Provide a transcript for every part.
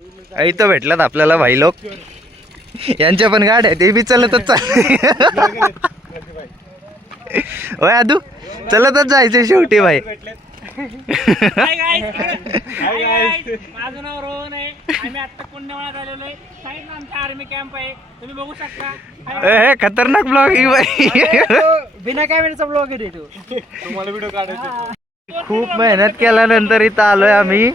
इथं भेटलात आपल्याला भाई लोक, यांच्या पण गाड्या ते बी चलतच चालले. होय आदू, चलतच जायचं शेवटी भाई. माझं नाव रोहन आहे. आम्ही आता पुण्यवाळात आलेलो आहे. साईड आमचा आर्मी कॅम्प आहे, तुम्ही बघू शकता. खतरनाक ब्लॉगिंग भाई. बिना कॅमेराचा ब्लॉग आहे तो. तुम्हाला व्हिडिओ काढायचे. खूप मेहनत केल्यानंतर इथं आलोय आम्ही.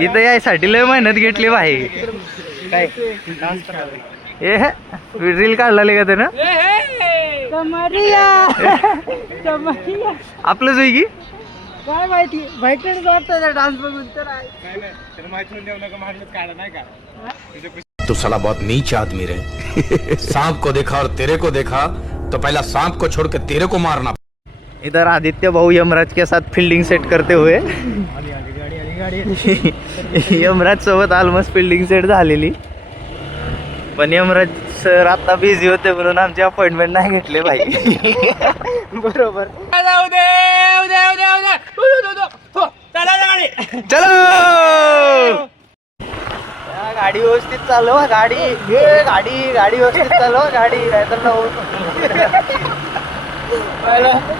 इथं यायसाठी लय मेहनत घेतली भाई. काय रील काढला का ते ना आपलंच होई की काय माहिती बाईकच वाटतं डान्स बघून तर तू साला बहुत नीच आदमी रे. सांप को देखा और तेरे को देखा तो पहला सांप को छोड़ के तेरे को मारना. इधर आदित्य भाऊ यमराज के साथ फील्डिंग सेट करते हुए. यमराज सोबत ऑलमोस्ट फील्डिंग सेट झालेली, पण यमराज सर आता बिझी होते म्हणून आमची अपॉइंटमेंट नाही घेतली भाई. बरोबर. चलो गाडी व्यवस्थित चालवा. गाडी गाडी गाडी व्यवस्थित चालवा. गाडी नाहीतर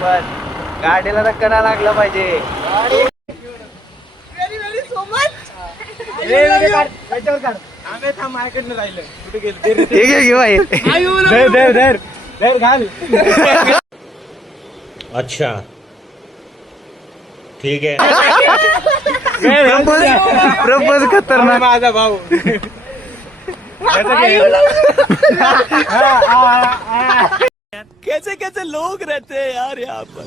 बस गाडीला धक्का नाही लागला पाहिजे. ठीक आहे भाई. अच्छा ठीक है. प्रपोज खतरनाक. माझा भाऊ. कैसे कैसे लोग रहते हैं यार यहाँ पर.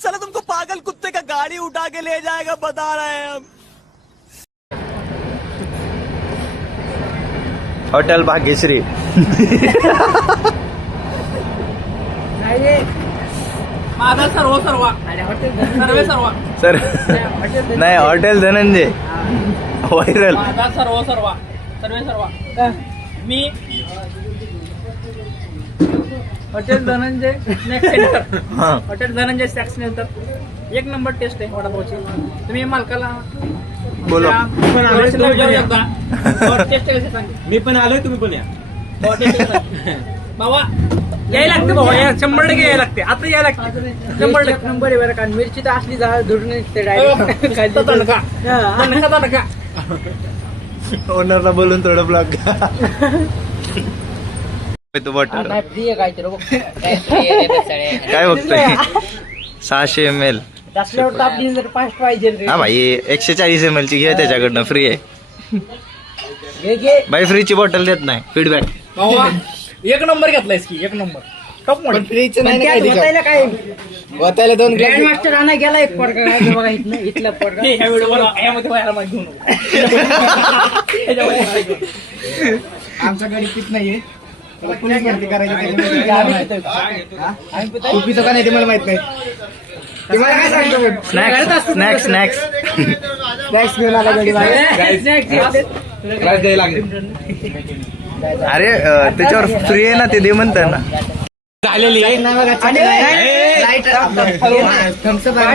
चलो तुमको पागल कुत्ते का गाड़ी उठा के ले जाएगा, बता रहे हैं हम. हॉटेल भाग्यश्री. माझा सर्व सर्व सर नाही, हॉटेल धनंजय व्हायरल. माझा सर्व मी hotel Dhananjay snacks centre. Hotel Dhananjay snacks centre एक नंबर टेस्ट आहे वडापावची. तुम्ही मालकाला बोलो. टेस्ट कशी सांगा. मी पण आलोय, तुम्ही पण या. बाबा यायला लागते बाबा, 100% यायला लागते. आता यायला लागते 100% नंबर आहे बरं का. मिरची तर असली धुडून निघते डायरेक्ट. ओनरला बोलून थोडं ब्लॉग तू बॉटल काय बघतोय. 600 ml. असल्यावर तर आपली जर फास्ट पाहिजे रे. हा भाई 140 ml ची घे, त्याच्याकडनं फ्री आहे घे भाई. फ्रीची बॉटल देत नाही. फीडबॅक बाबा एक नंबर घेतलायस की एक नंबर. Top model. काय वतायला 2 ग्रँड मास्टर आणा गेला एक पडका. बघा इथनं इथला पडका ह्या व्हिडिओ यामध्ये व्हायला माहिती घेऊ नको. आमच्या गाडी पित नाहीये. पोलीस भरती करायची. टोपीचं का नाही ते मला माहित नाही. तुम्हाला काय सांगतो. स्नॅक्स स्नॅक्स स्नॅक्स स्नॅक्स घेऊन आला गाडी द्यायला लागेल. अरे त्याच्यावर फ्री आहे ना, ते दे म्हणतात ना.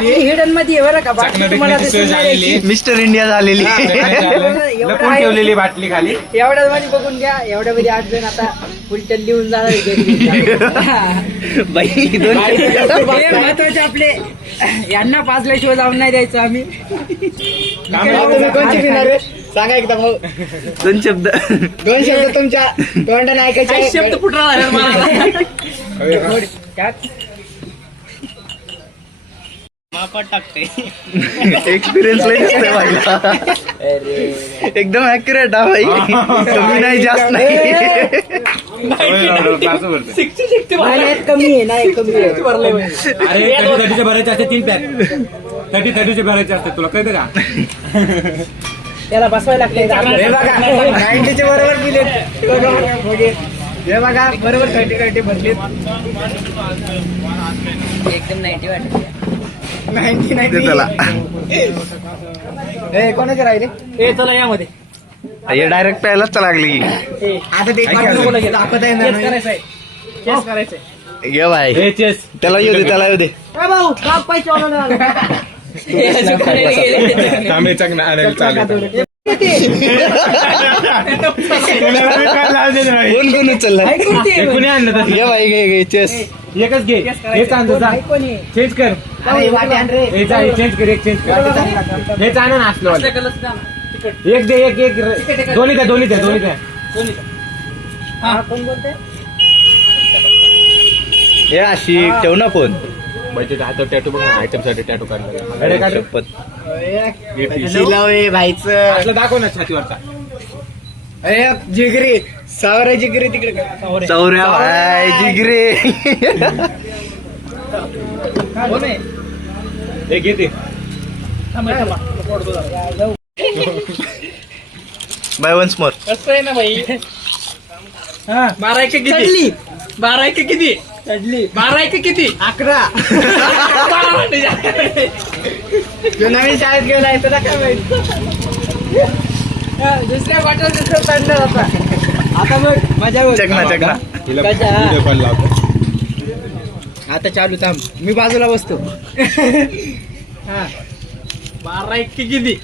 हिडन मध्ये बरं का. तुम्हाला मिस्टर इंडिया झालेली. लपून ठेवलेली बाटली खाली. एवढ्या मध्ये बघून घ्या. एवढ्या मध्ये 8 जण आता फुल टल्ली होऊन जाणार. बाई 2 महत्वाचे आपले यांना 5 शिवाय जाऊन नाही द्यायचं आम्ही. कोणची पिणार आहे सांगा एकदा भाऊ. 2 शब्द 2 शब्द तुमच्या तोंडाने ऐकायचे. शब्द फुटला टाकते. एक्सपिरियन्स लय दिसतोय भाईला. एकदम ॲक्युरेट हा भाई. कमी नाही जास्त नाही. कमी आहे नाही कमी आहे. अरे 30 भरायचे असते 3 पॅक. 30 भरायचे असते. तुला कळतं का. त्याला बसवायला लागते. 90 बरोबर दिले. हे बघा बरोबर 30 भरले. एकदम 90 वाटत. 90 त्याला कोणाचे राहिले. हे चला यामध्ये हे डायरेक्ट प्यायलाच लागली. आता ते दाखवत आहे. घे भाई. त्याला येऊ दे, त्याला येऊ दे. भाऊ पैसे तांबे चकना आणायला चालू. कोण कोण उचलला कुणी आणलं तसं? ये बाई घे चेस एकच घे हेच आणतो जा. चेंज कर हे जा, हे चेंज कर, एक चेंज कर. हेच आणा ना असलं वालं. एक दे, एक दोन्ही द्या. कोण बोलते हे आशिक ठेव ना फोन बजेट हातात टॅटू बघ, आयटम साठी टॅटू काढला. शपथ असलं दाखव ना छातीवरचा. जिगरी सावरा जिगरी तिकडे चौऱ्या भाई जिगरे हे घे ते. बाय वन्स मोर कसं आहे ना भाई 12 एक किती 12 एक किती चढली 12 एक किती 11 नवीन शाळेत गेलाय तुला काय माहित दुसऱ्या वाटेवर दुसरं चढणार होता आता मग मजा होईल. चकना हिला कशा? व्हिडिओ कॉल लावतो. आता चालू थांब मी बाजूला बसतो 12 एक किती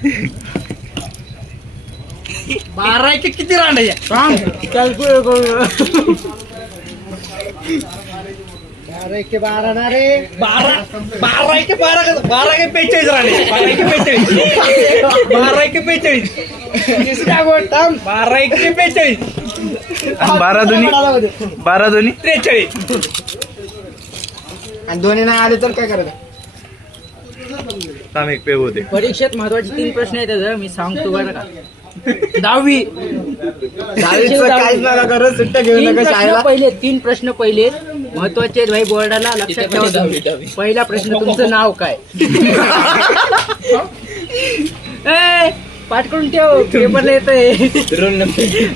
12 एक किती रांडायच्या थांब कॅल्क्युलेट करू 12 एक 12 ना रे 12 एक 12 के 45 रांडे 12 एक 45 12 एक 45 तिसरा गोट थांब 12 एक 45 12 दोन्ही 43 आणि दोन्ही नाही आले तर काय करायचं थांब एक पे होते परीक्षेत महत्वाचे 3 प्रश्न आहेत त्याचं मी सांगतो बरं का 10वी काहीच नका करू सुट्ट्या घेऊ नका शाळेला तीन प्रश्न पहिले महत्वाचे आहेत भाई बोर्डाला लक्षात ठेवा. पहिला प्रश्न तुमचं नाव काय ए, पाठ करून ठेव पेपरला येतंय.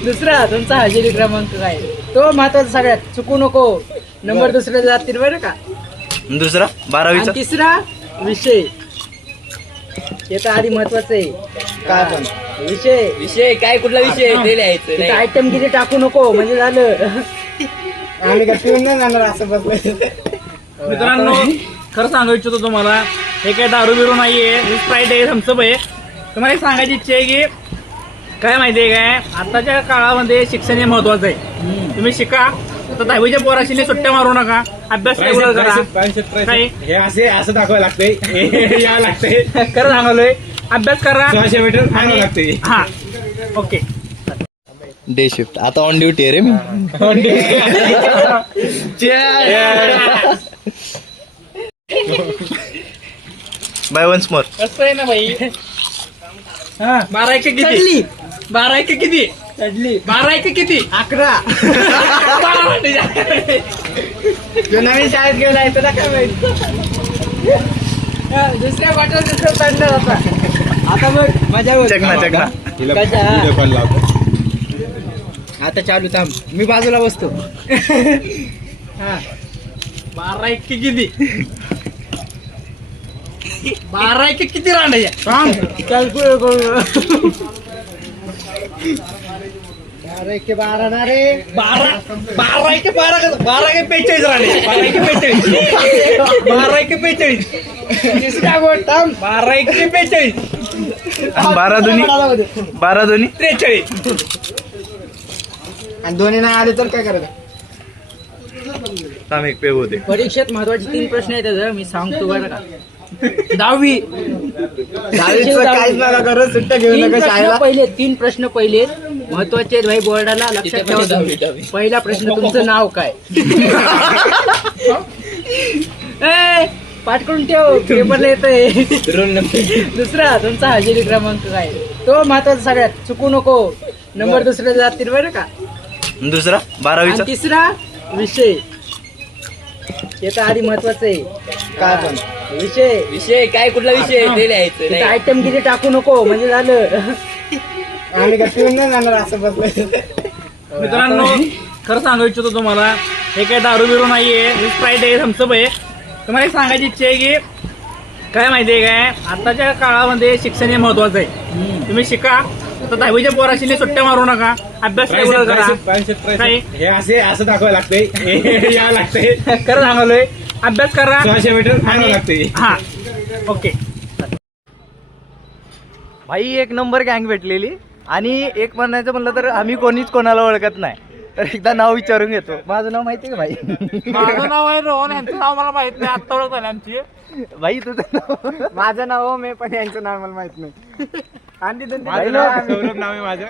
दुसरा तुमचा हजेरी क्रमांक काय तो महत्वाचा सगळ्यात चुकू नको नंबर दुसऱ्या जातील बरं का. दुसरा 12वीचा आणि तिसरा विषय हे तर आधी महत्वाचं आहे काय पण विषय काय कुठला विषय ते लिहायचं आयटम किती टाकू नको म्हणजे झालं आम्ही गप्पी नाही जाणार असं बसलं. मित्रांनो खरं सांगू इच्छितो तुम्हाला हे काय दारू बिरू नाहीये स्प्राईट आहे थम्सअप आहे. तुम्हाला एक सांगायची इच्छा आहे की काय माहितीये काय आताच्या काळामध्ये शिक्षण हे महत्वाचं आहे. तुम्ही शिका तर 10वीच्या पोराशीने सुट्ट्या मारू नका अभ्यास रेग्युलर करा. काय हे असं दाखवायला लागतंय यावं लागतंय खरं सांगालोय अभ्यास करा 600 मीटर थांबावं लागतंय. हा ओके डे शिफ्ट आता ऑन ड्युटी आहे रे मी बाय वन्स मोर कसं आहे ना भाई 12 एक किती 12 एक किती चढली 12 एक किती 11 नवीन शाळेत गेलाय तुला काय माहित दुसऱ्या वाटेवर दुसरं चढणार होता आता मग मजा होईल. चकना हिला कशा? व्हिडिओ कॉल लावतो. आता चालू थांब मी बाजूला बसतो 12 एक किती 12 एक किती रांडायच्या थांब कॅल्क्युलेट करू 12 एक 12 ना रे 12 एक 12 के 45 रांडे 12 एक 45 12 एक 45 तिसरा गोट थांब 12 एक 45 12 दोन्ही 43 आणि दोन्ही नाही आले तर काय करायचं. थांब एक पे होते परीक्षेत महत्वाचे 3 प्रश्न आहेत त्याचं मी सांगतो बरं का 10वी काहीच नका करू सुट्ट्या घेऊ नका शाळेला पहिले 3 प्रश्न पहिले महत्वाचे आहेत भाई बोर्डाला लक्षात ठेवा. पहिला प्रश्न तुमचं नाव काय ए, पाठ करून ठेव पेपरला येतंय. दुसरा तुमचा हजेरी क्रमांक काय तो महत्वाचा सगळ्यात चुकू नको नंबर दुसऱ्या जातील बरं का. दुसरा 12वीचा आणि तिसरा विषय हे तर आधी महत्वाचं आहे काय पण विषय काय कुठला विषय ते लिहायचं आयटम किती टाकू नको म्हणजे झालं आम्ही गप्पी नाही जाणार असं बसलं. मित्रांनो खरं सांगू इच्छितो तुम्हाला हे काय दारू बिरू नाहीये स्प्राईट आहे थम्सअप आहे. तुम्हाला एक सांगायची इच्छा आहे की काय माहितीये काय आताच्या काळामध्ये शिक्षण हे महत्वाचं आहे. तुम्ही शिका तर 10वीच्या पोराशीने सुट्ट्या मारू नका अभ्यास रेग्युलर करा. काय हे असं दाखवायला लागतंय यावं लागतंय खरं सांगालोय अभ्यास करा 600 मीटर थांबावं लागतंय. हा ओके भाई एक नंबर गँग भेटलेली आणि एक म्हणायचं म्हणलं तर आम्ही कोणीच कोणाला ओळखत नाही. तर एकदा नाव विचारून घेतो. माझं नाव माहिती का भाई? माझं नाव आहे रोहन, यांचं नाव मला माहित नाही, आत्ता ओळख झाली आमची. भाई तुझं नाव? माझं नाव मी पण यांचं नाव मला माहित नाही. आणि माझं नाव सौरभ नाव आहे माझं.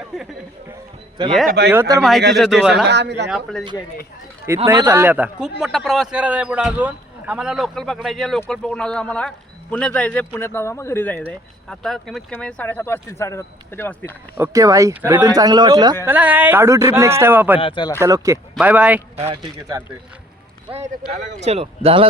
चला आता बाई, हे तर आम्ही माहितीच निघालो आहे तुम्हाला. स्टेशनला. इथनं चालले आता. खूप मोठा प्रवास करायचा आहे पुढे अजून. आम्हाला लोकल पकडायचे, लोकल पकडून अजून आम्हाला पुण्यात जायचंय, पुण्यात आम्हाला घरी जायचंय. आता कमीत कमी 7:30 वाजतील, 7:30 तरी वाजतील. ओके भाई, भेटून चांगलं वाटलं. चला guys. काढू ट्रिप नेक्स्ट टाइम आपण. हा, चला. चल ओके, बाय बाय. हा ठीक आहे चालतंय. झाला.